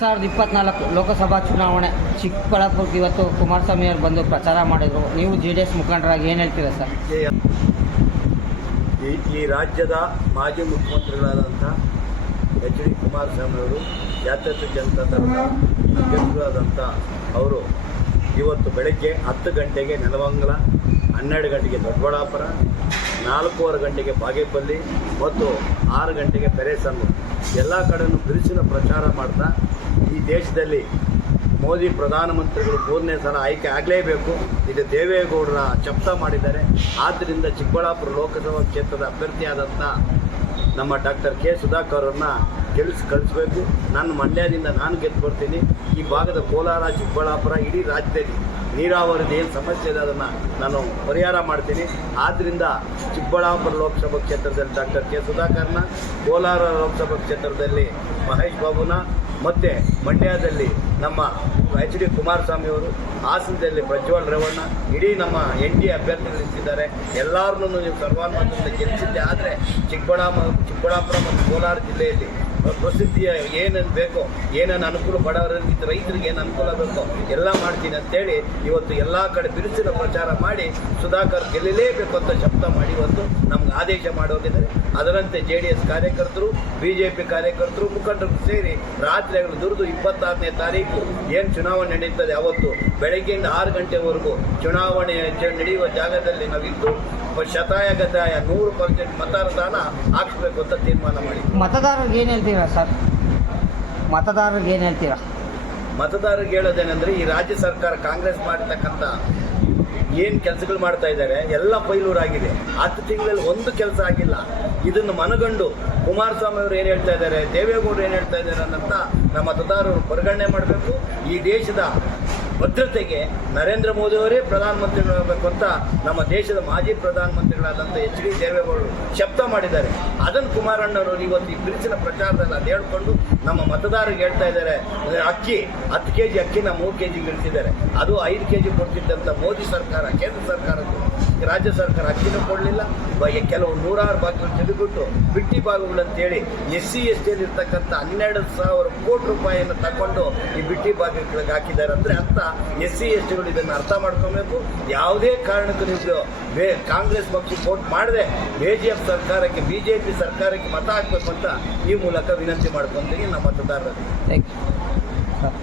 2024 ಲೋಕಸಭಾ ಚುನಾವಣೆ ಚಿಕ್ಕಬಳ್ಳಾಪುರಕ್ಕೆ ಇವತ್ತು ಕುಮಾರಸ್ವಾಮಿ ಅವರು ಬಂದು ಪ್ರಚಾರ ಮಾಡಿದರು. ನೀವು JDS ಮುಖಂಡರಾಗಿ ಏನು ಹೇಳ್ತೀರಾ ಸರ್? ಈ ರಾಜ್ಯದ ಮಾಜಿ ಮುಖ್ಯಮಂತ್ರಿಗಳಾದಂಥ HD ಕುಮಾರಸ್ವಾಮಿ ಅವರು ಜಾತ್ಯತೀತ ಜನತಾ ದಳದ ಅಧ್ಯಕ್ಷರಾದಂಥ ಅವರು ಇವತ್ತು ಬೆಳಗ್ಗೆ 10 ಗಂಟೆಗೆ ನೆಲಮಂಗಲ, 12 ಗಂಟೆಗೆ ದೊಡ್ಡಬಳ್ಳಾಪುರ, 4:15 ಗಂಟೆಗೆ ಬಾಗೇಪಲ್ಲಿ ಮತ್ತು 6 ಗಂಟೆಗೆ ಪೆರೇಸನ್ನು ಎಲ್ಲ ಕಡೆಯೂ ಬಿರುಸಿನ ಪ್ರಚಾರ ಮಾಡ್ತಾ ಈ ದೇಶದಲ್ಲಿ ಮೋದಿ ಪ್ರಧಾನಮಂತ್ರಿಗಳು 3ನೇ ಸಲ ಆಯ್ಕೆ ಆಗಲೇಬೇಕು, ಇದು ದೇವೇಗೌಡರ ಶಪಥ ಮಾಡಿದ್ದಾರೆ. ಆದ್ದರಿಂದ ಚಿಕ್ಕಬಳ್ಳಾಪುರ ಲೋಕಸಭಾ ಕ್ಷೇತ್ರದ ಅಭ್ಯರ್ಥಿಯಾದಂಥ ನಮ್ಮ ಡಾಕ್ಟರ್ ಕೆ ಸುಧಾಕರ್ ಅವ್ರನ್ನ ಕಳಿಸ್ಬೇಕು. ನಾನು ಮಂಡ್ಯದಿಂದ ನಾನು ಗೆದ್ದು ಬರ್ತೀನಿ. ಈ ಭಾಗದ ಕೋಲಾರ, ಚಿಕ್ಕಬಳ್ಳಾಪುರ, ಇಡೀ ರಾಜ್ಯದಲ್ಲಿ ನೀರಾವರಿದ ಏನು ಸಮಸ್ಯೆ ಇದೆ ಅದನ್ನು ನಾನು ಪರಿಹಾರ ಮಾಡ್ತೀನಿ. ಆದ್ದರಿಂದ ಚಿಕ್ಕಬಳ್ಳಾಪುರ ಲೋಕಸಭಾ ಕ್ಷೇತ್ರದಲ್ಲಿ ಡಾಕ್ಟರ್ ಕೆ ಸುಧಾಕರ್ನ, ಕೋಲಾರ ಲೋಕಸಭಾ ಕ್ಷೇತ್ರದಲ್ಲಿ ಮಹೇಶ್ ಬಾಬುನ, ಮತ್ತು ಮಂಡ್ಯದಲ್ಲಿ ನಮ್ಮ HD ಕುಮಾರಸ್ವಾಮಿ ಅವರು, ಹಾಸನದಲ್ಲಿ ಪ್ರಜ್ವಲ್ ರೇವಣ್ಣ, ಇಡೀ ನಮ್ಮ ND ಅಭ್ಯರ್ಥಿಗಳಿದ್ದಾರೆ. ಎಲ್ಲರನ್ನೂ ನೀವು ಸರ್ವಾನುಮತದಿಂದ ಗೆಲ್ಲಿಸಿದ್ದೆ. ಆದರೆ ಚಿಕ್ಕಬಳ್ಳಾಪುರ ಮತ್ತು ಕೋಲಾರ ಜಿಲ್ಲೆಯಲ್ಲಿ ಪ್ರಸಿದ್ಧಿಯ ಏನೇನು ಬೇಕೋ, ಏನೇನು ಅನುಕೂಲ ಬಡವರಿಗೆ, ರೈತರಿಗೆ ಏನು ಅನುಕೂಲ ಬೇಕೋ ಎಲ್ಲ ಮಾಡ್ತೀನಿ ಅಂತೇಳಿ ಇವತ್ತು ಎಲ್ಲ ಕಡೆ ಬಿರುಸಿನ ಪ್ರಚಾರ ಮಾಡಿ ಸುಧಾಕರ್ ಗೆಲ್ಲಲೇಬೇಕು ಅಂತ ಶಬ್ದ ಮಾಡಿ ಇವತ್ತು ನಮ್ಗೆ ಆದೇಶ ಮಾಡೋಗಿದ್ದಾರೆ. ಅದರಂತೆ JDS ಕಾರ್ಯಕರ್ತರು, BJP ಕಾರ್ಯಕರ್ತರು, ಮುಖಂಡರು ಸೇರಿ ರಾತ್ರಿಗಳು ದುಡಿದು 26ನೇ ತಾರೀಕು ಏನು ಚುನಾವಣೆ ನಡೀತದೆ ಅವತ್ತು ಬೆಳಗ್ಗೆಯಿಂದ 6 ಗಂಟೆವರೆಗೂ ಚುನಾವಣೆ ನಡೆಯುವ ಜಾಗದಲ್ಲಿ ನಾವಿದ್ದು ಶತಾಯಗತಾಯ 100% ಮತದಾನ ಹಾಕಿಸ್ಬೇಕು ಅಂತ ತೀರ್ಮಾನ ಮಾಡಿ. ಮತದಾರರಿಗೆ ಏನು ಹೇಳ್ತೀರಾ ಸರ್? ಮತದಾರರಿಗೆ ಏನು ಹೇಳ್ತೀರಾ? ಮತದಾರರಿಗೆ ಹೇಳೋದೇನೆಂದರೆ, ಈ ರಾಜ್ಯ ಸರ್ಕಾರ ಕಾಂಗ್ರೆಸ್ ಮಾಡಿರ್ತಕ್ಕಂಥ ಏನು ಕೆಲಸಗಳು ಮಾಡ್ತಾ ಇದ್ದಾರೆ ಎಲ್ಲ ಫೈಲೂರಾಗಿದೆ. 10 ತಿಂಗಳಲ್ಲಿ ಒಂದು ಕೆಲಸ ಆಗಿಲ್ಲ. ಇದನ್ನು ಮನಗಂಡು ಕುಮಾರಸ್ವಾಮಿ ಅವರು ಏನು ಹೇಳ್ತಾ ಇದ್ದಾರೆ, ದೇವೇಗೌಡರು ಏನು ಹೇಳ್ತಾ ಇದ್ದಾರೆ ಅನ್ನೋಂಥ ನಮ್ಮ ಮತದಾರರು ಪರಿಗಣನೆ ಮಾಡಬೇಕು. ಈ ದೇಶದ ಭದ್ರತೆಗೆ ನರೇಂದ್ರ ಮೋದಿ ಅವರೇ ಪ್ರಧಾನಮಂತ್ರಿಗಳಾಗಬೇಕು ಅಂತ ನಮ್ಮ ದೇಶದ ಮಾಜಿ ಪ್ರಧಾನಮಂತ್ರಿಗಳಾದಂಥ HD ದೇವೇಗೌಡರು ಶಬ್ದ ಮಾಡಿದ್ದಾರೆ. ಅದನ್ನು ಕುಮಾರಣ್ಣವರು ಇವತ್ತು ಈ ಬಿರುಸಿನ ಪ್ರಚಾರದಲ್ಲಿ ಅದು ಹೇಳ್ಕೊಂಡು ನಮ್ಮ ಮತದಾರರಿಗೆ ಹೇಳ್ತಾ ಇದ್ದಾರೆ. ಅಕ್ಕಿ 10 kg ಅಕ್ಕಿನ 3 kg ಇಳಿಸಿದ್ದಾರೆ. ಅದು 5 kg ಕೊಡ್ತಿದ್ದಂಥ ಮೋದಿ ಸರ್ಕಾರ, ಕೇಂದ್ರ ಸರ್ಕಾರದ್ದು ರಾಜ್ಯ ಸರ್ಕಾರ ಅಕ್ಕಿನೂ ಕೊಡಲಿಲ್ಲ. ಕೆಲವು 106 ಭಾಗಗಳು ತೆಗೆದುಬಿಟ್ಟು ಬಿಟ್ಟಿ ಭಾಗಗಳು ಅಂತೇಳಿ SC STಯಲ್ಲಿ ಇರ್ತಕ್ಕಂಥ 12,000 ಕೋಟಿ ರೂಪಾಯಿಯನ್ನು ತಗೊಂಡು ಈ ಬಿಟ್ಟಿ ಭಾಗಗಳಿಗೆ ಹಾಕಿದ್ದಾರೆ. ಅಂದರೆ ಅರ್ಥ SC STಗಳು ಇದನ್ನು ಅರ್ಥ ಮಾಡ್ಕೊಬೇಕು. ಯಾವುದೇ ಕಾರಣಕ್ಕೂ ನೀವು ಕಾಂಗ್ರೆಸ್ ಪಕ್ಷಕ್ಕೆ ವೋಟ್ ಮಾಡದೆ BJP ಸರ್ಕಾರಕ್ಕೆ ಮತ ಹಾಕಬೇಕು ಅಂತ ಈ ಮೂಲಕ ವಿನಂತಿ ಮಾಡ್ಕೊತೀನಿ ನಮ್ಮ ಮತದಾರರಿಗೆ. Thank you.